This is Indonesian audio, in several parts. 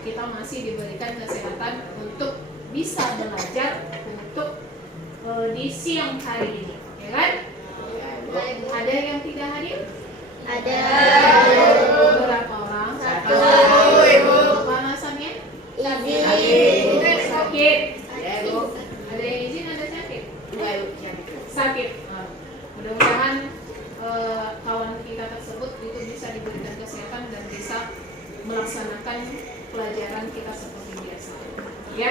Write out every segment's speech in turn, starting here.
kita masih diberikan kesehatan untuk bisa belajar untuk di siang hari ini, ya kan? Ada yang tidak hadir? Ada. Berapa orang? Satu. Apa alasannya? Izin. Sakit. Ada yang izin, ada sakit? Sakit. Mudah-mudahan kawan kita tersebut itu bisa diberikan kesehatan dan bisa melaksanakan pelajaran kita seperti biasa. Ya.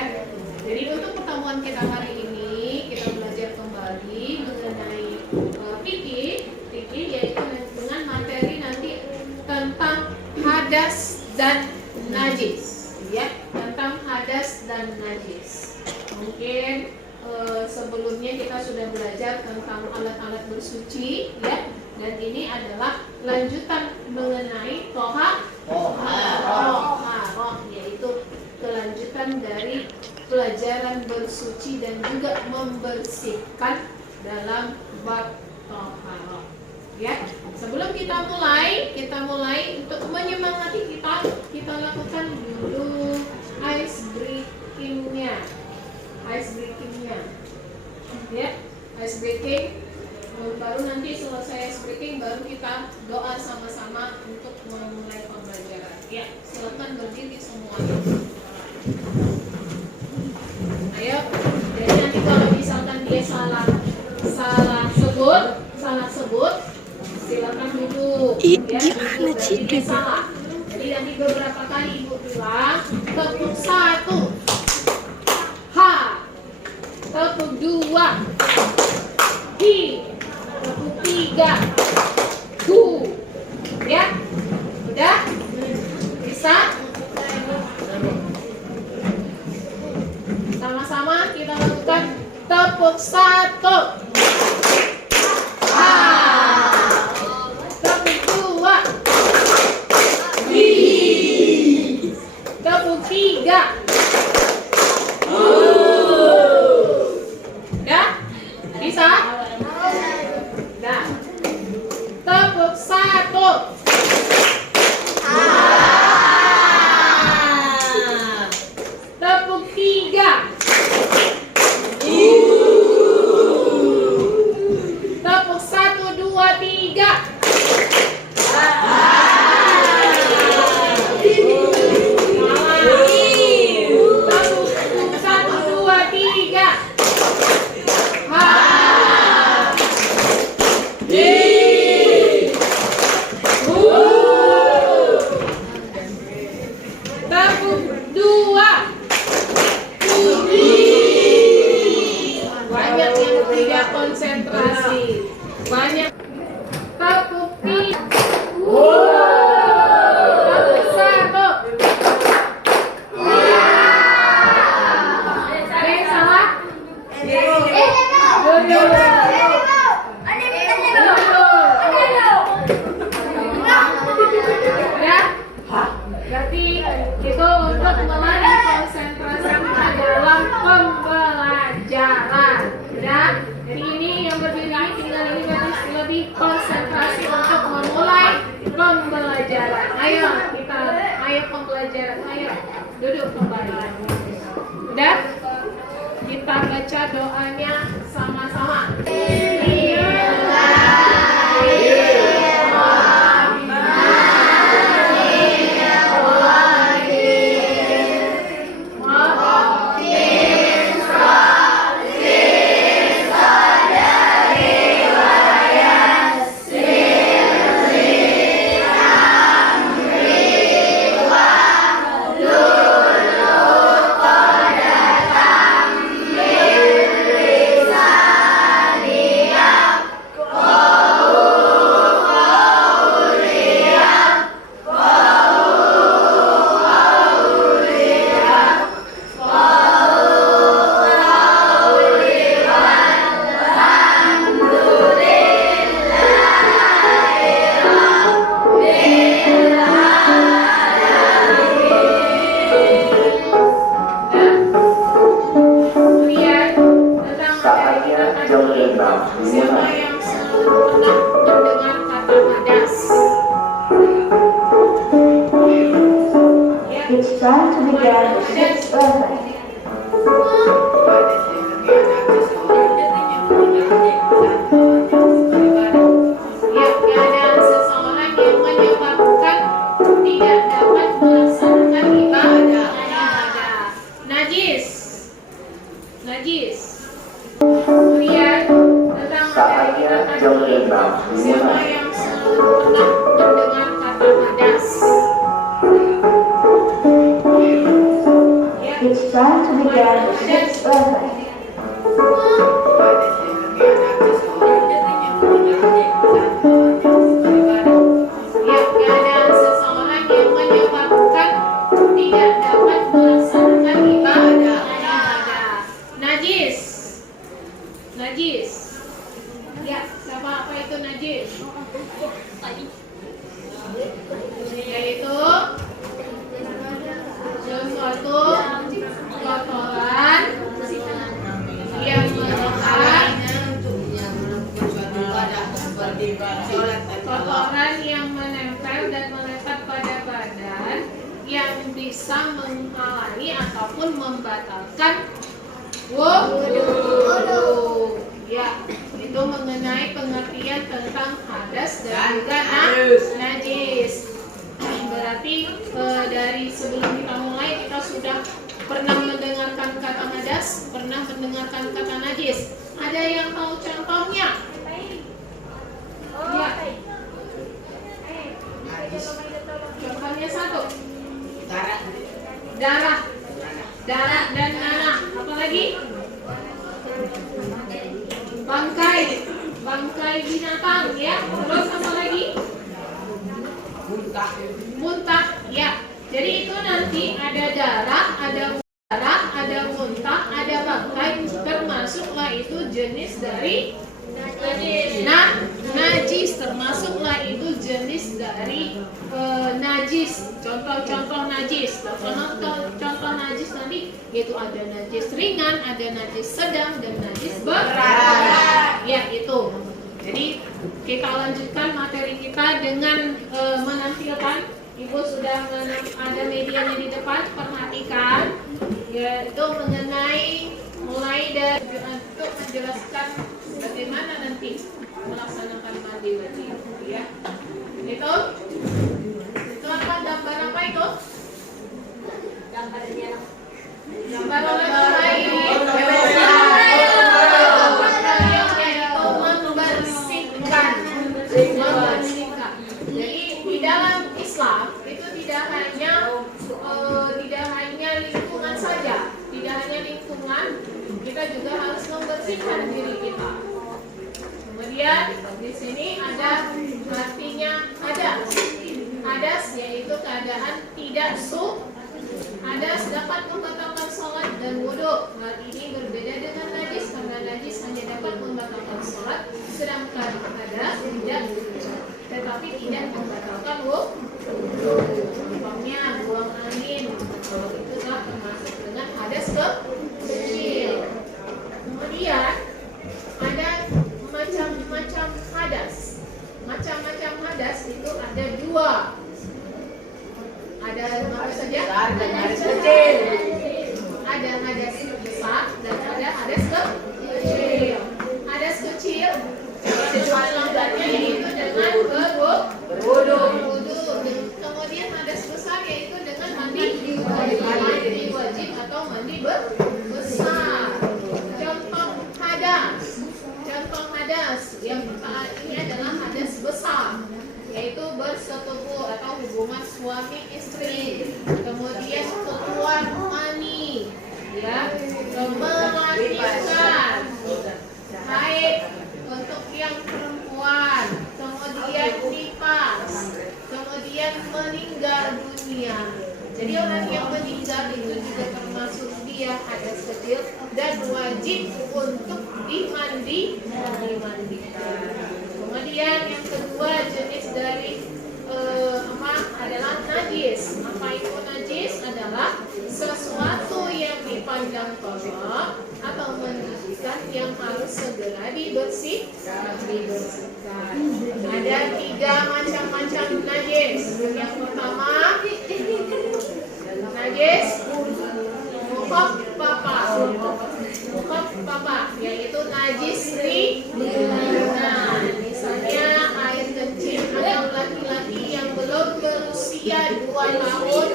Jadi untuk pertemuan kita hari ini kita belajar kembali mengenai fikih yaitu dengan materi nanti tentang hadas dan najis, ya, tentang hadas dan najis. Mungkin sebelumnya kita sudah belajar tentang alat-alat bersuci, ya, dan ini adalah lanjutan mengenai toharoh, yaitu kelanjutan dari pelajaran bersuci dan juga membersihkan dalam bab toharoh. Ya, sebelum kita mulai untuk menyemangati kita lakukan dulu ice breakingnya, ya, ice breaking. Baru nanti selesai ice breaking baru kita doa sama-sama untuk memulai pembelajaran. Ya, silakan berdiri semuanya. Ayo, jadi nanti kalau misalkan dia salah sebut, silakan duduk. Ya, Gimana sih dia salah. Jadi nanti beberapa kali ibu bilang, tepuk 1, ha, tepuk 2, hi, tepuk 3, hu, ya, udah, bisa? Sama-sama kita lakukan tepuk 1, ha, tepuk 2, hi, tepuk 3, hu, ya, bisa? Nah, tepuk 1, tepuk 3, tepuk 1, 2, 3, tepuk 1, 2, 3, tepuk 2, banyak yang tidak konsentrasi, banyak. Tepuk 3, tepuk 1, ada yang salah? Ya, berarti itu untuk melatih konsentrasi kita dalam pembelajaran. Ya, jadi ini yang berdiri tinggal ini harus lebih konsentrasi untuk memulai pembelajaran. Ayo pembelajaran, ayo duduk kembali. Udah, kita baca doanya sama-sama. It's time to begin the sixth lesson. Ya, keadaan seseorang yang menyebabkan tidak dapat melaksanakan ibadah. Najis. Kemudian tentang materi kita tadi, siapa yang selalu pernah mendengar kata hadas? Ya, It's time to begin the sixth lesson. Ya, keadaan seseorang yang menyebabkan tidak dapat melaksanakan ibadah. Najis. Ya, apa itu najis? Yaitu sesuatu kotoran yang melekat kotoran yang menempel dan melekat pada badan yang bisa menghalangi ataupun membatalkan wudu. Ya, itu mengenai pengertian tentang hadas dan juga najis. Berarti dari sebelum kita mulai kita sudah pernah mendengarkan kata hadas, pernah mendengarkan kata najis. Ada yang tahu contohnya? Ya. Contohnya satu. Darah dan nanah. Apa lagi? Bangkai binatang, ya. Terus apa lagi? Muntah, ya. Jadi itu nanti ada darah, ada muntah, ada bangkai, termasuklah itu jenis dari najis, termasuklah itu jenis dari najis. Contoh najis. Contoh najis nanti yaitu ada najis ringan, ada najis sedang, dan najis berat. Ya, itu. Jadi kita lanjutkan materi kita dengan menampilkan. Ibu sudah ada medianya di depan, perhatikan. Yaitu mengenai mulai dari untuk menjelaskan bagaimana nanti melaksanakan mandi wajib, ya. Itu apa, gambar apa itu? Gambar orang lain. Membersihkan. Jadi di dalam Islam itu tidak hanya lingkungan saja, kita juga harus membersihkan diri kita. Kemudian di sini ada artinya hadas, yaitu keadaan tidak hadas dapat membatalkan sholat dan wudhu. Hal ini berbeda dengan najis, karena najis hanya dapat membatalkan sholat, sedangkan hadas tidak, tetapi tidak membatalkan wudhu. Contohnya buang angin, kalau itu telah termasuk dengan hadas kecil. Kemudian ada macam-macam hadas. Macam-macam hadas itu ada dua. Ada apa saja? Hadas kecil. Ada hadas besar dan ada hadas kecil. Hadas kecil sesuatunya yaitu dengan berwudu. Kemudian hadas besar yaitu dengan mandi wajib atau mandi besar. Contoh hadas yang ini adalah hadas besar, yaitu bersetubuh atau hubungan suami istri, kemudian keluar mani, ya, melahirkan, haid untuk yang perempuan, kemudian nifas, kemudian meninggal dunia. Jadi orang yang meninggal itu juga termasuk dia hadas kecil dan wajib untuk dimandikan. Kemudian yang kedua jenis dari adalah najis. Apa itu najis? Adalah sesuatu yang dipandang kotor atau menjijikan yang harus segera dibersihkan. Ada 3 macam-macam najis. Yang pertama najis mukhaffafah, yaitu najis ringan. Misalnya air kencing atau laki-laki yang belum berusia 2 tahun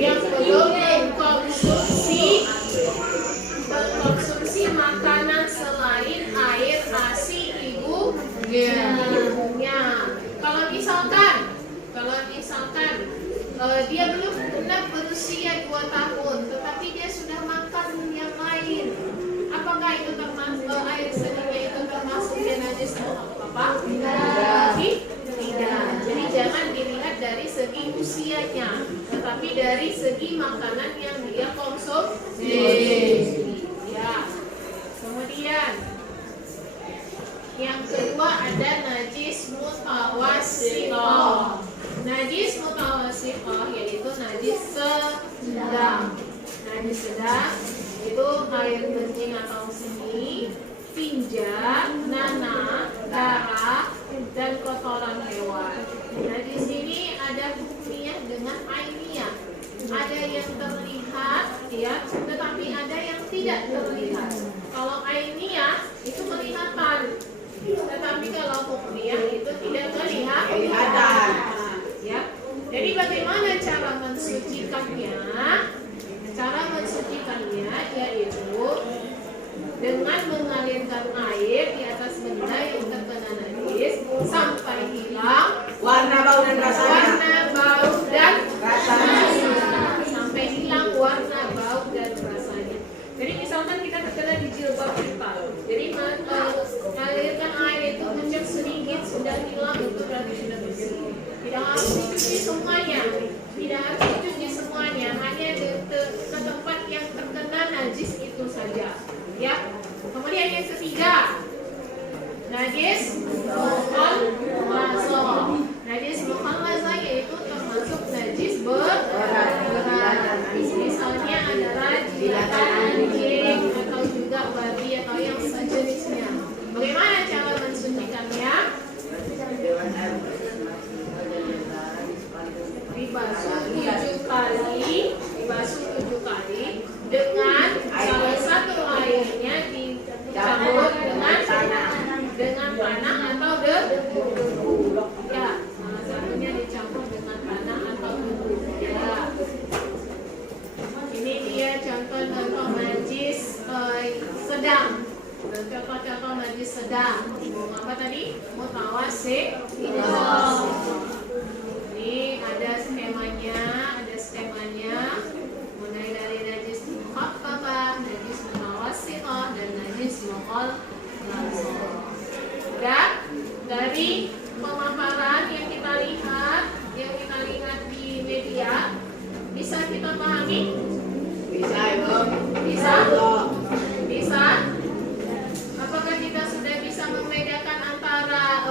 yang belum mengkonsumsi makanan selain air ASI ibunya. Kalau misalkan dia belum benar berusia 2 tahun, tetapi dia sudah makan yang lain, apakah itu termasuk air seninya itu termasuk dia najis mukhaffafah? Tidak. Jadi jangan dilihat dari segi usianya, tetapi dari segi makanan yang dia konsumsi. Ya. Kemudian yang kedua ada najis mutawasithah. Najis mutawasithah yaitu najis sedang. Najis sedang itu air kencing atau seni, tinja, nanah, darah, dan kotoran hewan. Nah di sini ada hukumnya dengan ainiyah. Ada yang terlihat, ya, tetapi ada yang tidak terlihat. Kalau ainiyah itu kelihatan, tetapi kalau hukumnya itu tidak kelihatan. Ya. Jadi bagaimana cara mensucikannya? Cara mensucikannya yaitu dengan mengalirkan air di atas benda yang terkena najis sampai hilang warna, bau dan rasanya. Sampai hilang warna, bau dan rasanya. Jadi misalkan kita terkena di jilbab kita, jadi mengalirkan air itu mencek sedikit sudah hilang, itu berarti sudah bersih. Tidak harus dicuci semuanya, hanya ke tempat yang terkena najis itu saja. Ya. Kemudian yang ketiga, najis mukhallasah. Najis mukhallasah yaitu termasuk najis berat. Misalnya adalah jilatan anjing atau juga babi atau yang sejenisnya. Bagaimana cara mensucikannya? Dibasuh 7 kali dengan salah satu airnya dicampur dengan tanah atau debu. Ya, salah satunya dicampur dengan tanah atau debu. Ya. Ini dia contoh-contoh najis sedang. Contoh-contoh najis sedang. Apa tadi? Mutawasithah. Ini ada skemanya, mulai dari najis mukhaffafah, najis mutawasithah, dan najis mukhallasah. Dan dari pemaparan yang kita lihat di media, bisa kita pahami? Bisa? Apakah kita sudah bisa membedakan antara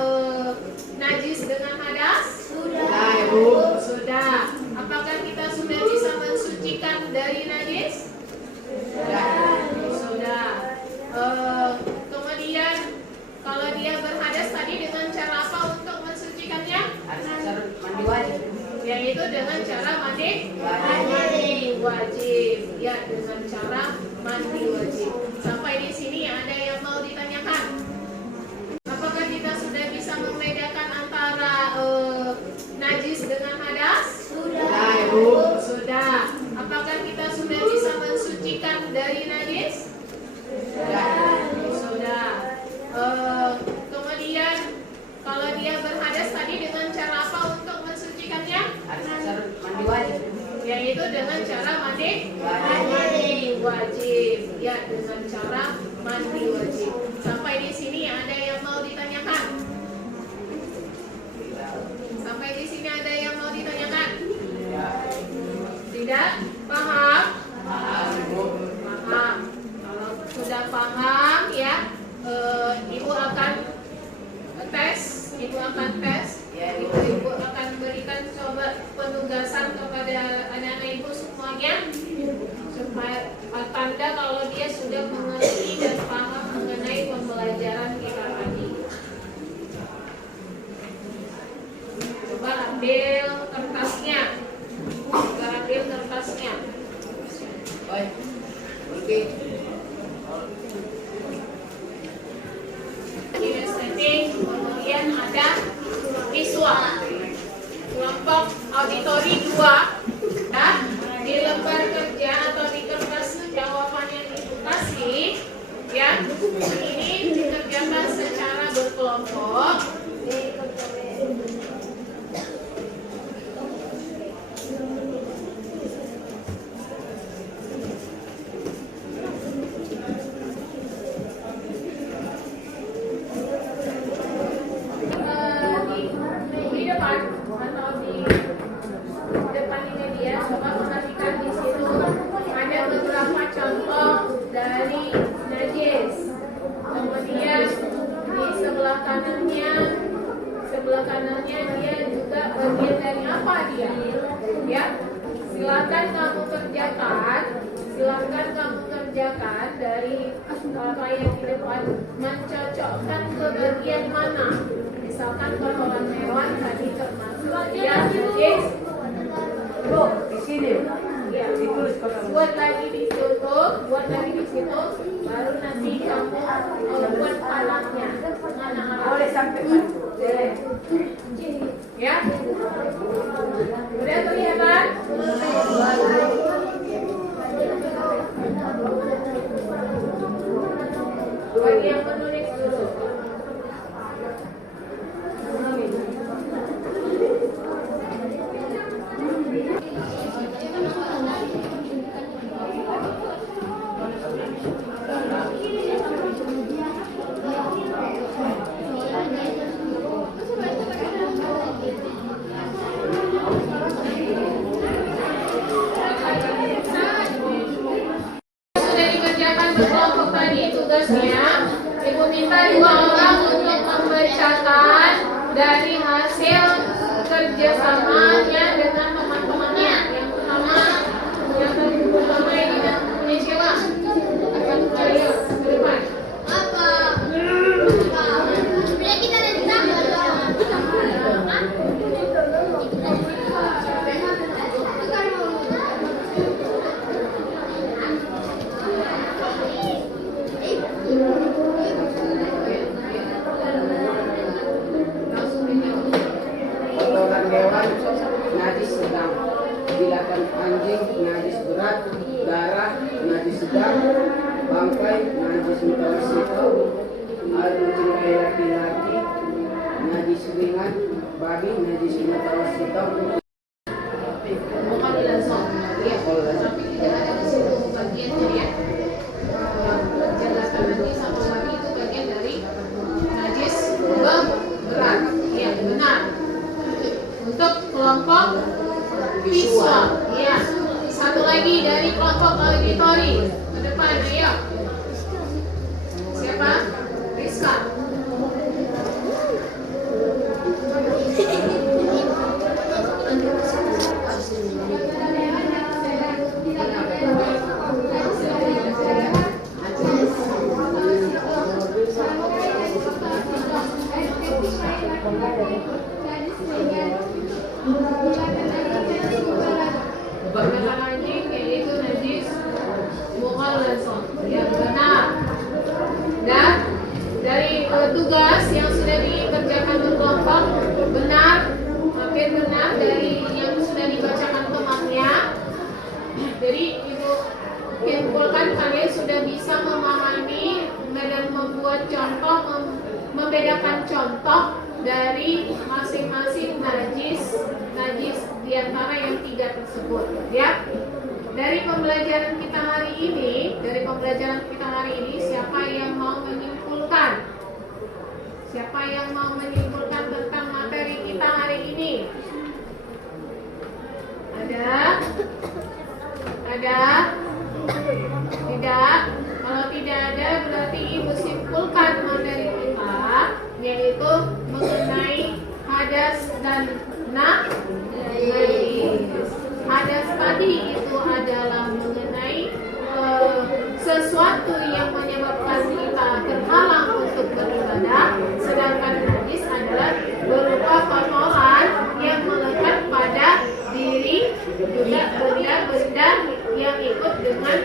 najis dengan hadas? Sudah. Apakah kita sudah bisa mensucikan dari najis? Sudah. Kemudian kalau dia berhadas tadi dengan cara apa untuk mensucikannya? Mandi wajib. Yaitu dengan cara mandi wajib. Ya, dengan cara mandi wajib. Sampai di sini ada yang mau ditanyakan? Apakah kita sudah bisa membedakan antara najis dengan hadas? Sudah. Apakah kita sudah bisa mensucikan dari najis? Sudah. Kemudian kalau dia berhadas tadi dengan cara apa untuk mensucikannya? Mandi wajib. Yaitu dengan cara mandi wajib. Ya, dengan cara mandi wajib. Sampai di sini ada yang mau ditanyakan? Sampai di sini ada yang mau ditanyakan? Tidak? Paham? Paham. Kalau sudah paham, ya, ibu akan tes. Ibu akan berikan coba penugasan kepada anak-anak ibu semuanya supaya tanda kalau dia sudah mengerti dan paham mengenai pembelajaran kita tadi. Coba ambil kertasnya. Oke. Kinestetik, kemudian ada visual. Kelompok auditori 2, ya, di lembar kerja atau di kertas jawaban yang Ibu kasih, ya, ini dikerjakan secara berkelompok. Di depan atau di depan ini dia, coba perhatikan di situ ada beberapa contoh dari najis. Kemudian di sebelah kanannya dia juga bagian dari apa dia? Ya, silakan kamu kerjakan dari apa yang di depan, mencocokkan ke bagian mana? Misalkan kotoran hewan tadi termasuk dia najis. Di sini. Ya, Ditulis kotoran. buat lagi di situ, baru nanti kamu buat alatnya. Mana alat? Boleh sampai Ya, udah kelihatan? Bagi yang menulis dulu. Sudah dikerjakan berkelompok tadi tugasnya. Ibu minta 2 orang untuk membacakan dari hasil kerjasamanya dengan teman-temannya. Yang pertama ini punya Sheila. Ayo ke depan. Kotoran hewan najis sedang, bilakan anjing najis berat, darah najis sedang, bangkai najis mutawasito, adu jengkai laki-laki najis ringan, babi najis mutawasito. Bukan langsung. Ya, tapi tidak ada di situ bagiannya ya. Jelaskan nanti sama lagi itu bagian dari najis berat. Ya, benar. Untuk kelompok visual. Ya. Satu lagi dari kelompok auditori. Ke depan, ayo. Siapa? Rizka. Kebanyakan anjing yaitu najis mukhallatson. Yang benar. Dan dari tugas yang sudah dikerjakan berkelompok benar, hampir benar dari yang sudah dibacakan temannya. Jadi ibu simpulkan kalian sudah bisa memahami dan membuat contoh, membedakan contoh dari masing-masing najis di antara yang 3 tersebut, ya. Dari pembelajaran kita hari ini, siapa yang mau menyimpulkan? Siapa yang mau menyimpulkan tentang materi kita hari ini? Ada? Tidak? Kalau tidak ada, berarti ibu simpulkan materi kita, yaitu mengenai hadas dan najis. Hadas tadi itu adalah mengenai sesuatu yang menyebabkan kita terhalang untuk beribadah, sedangkan najis adalah berupa kotoran yang melekat pada diri, juga benda-benda yang ikut dengan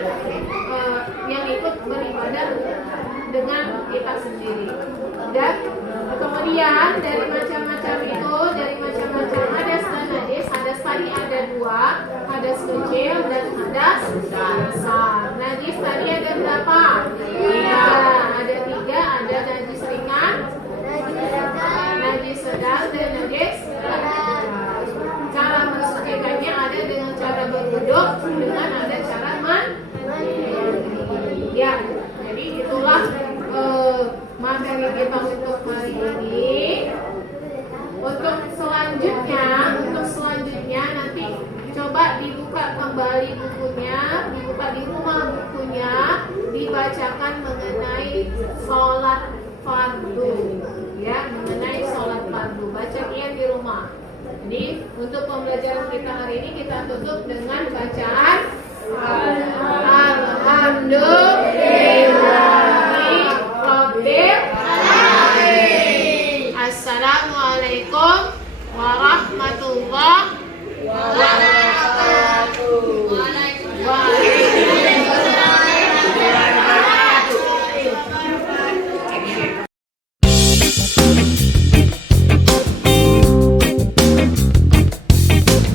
Kemudian dari macam-macam itu, dari macam-macam hadas dan najis, hadas tadi ada dua, hadas kecil dan hadas besar. Najis tadi ada berapa? Tiga. Ada tiga, ada najis ringan, najis sedang dan najis berat. Cara mensucikannya ada dengan cara berwuduk, dengan ada cara mandi. Ya, jadi itulah materi kita untuk hari ini. Untuk selanjutnya nanti coba dibuka kembali bukunya, dibuka di rumah bukunya, dibacakan mengenai sholat fardu, ya, mengenai sholat fardu. Bacain di rumah. Jadi untuk pembelajaran kita hari ini kita tutup dengan bacaan Alhamdulillah. Assalamualaikum warahmatullahi